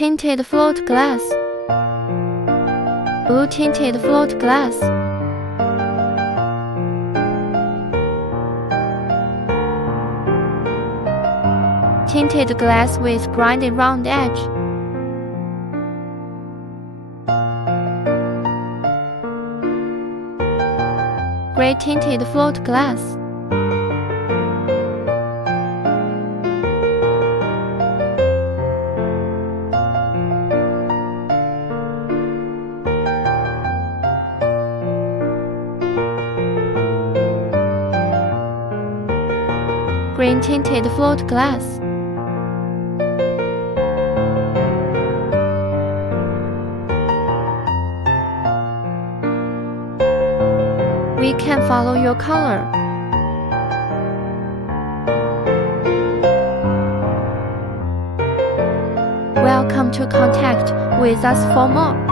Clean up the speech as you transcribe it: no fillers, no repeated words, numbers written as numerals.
tinted float glass, blue tinted float glass, tinted glass with grinded round edge, gray tinted float glass, green tinted float glass, we can follow your color. Welcome to contact with us for more.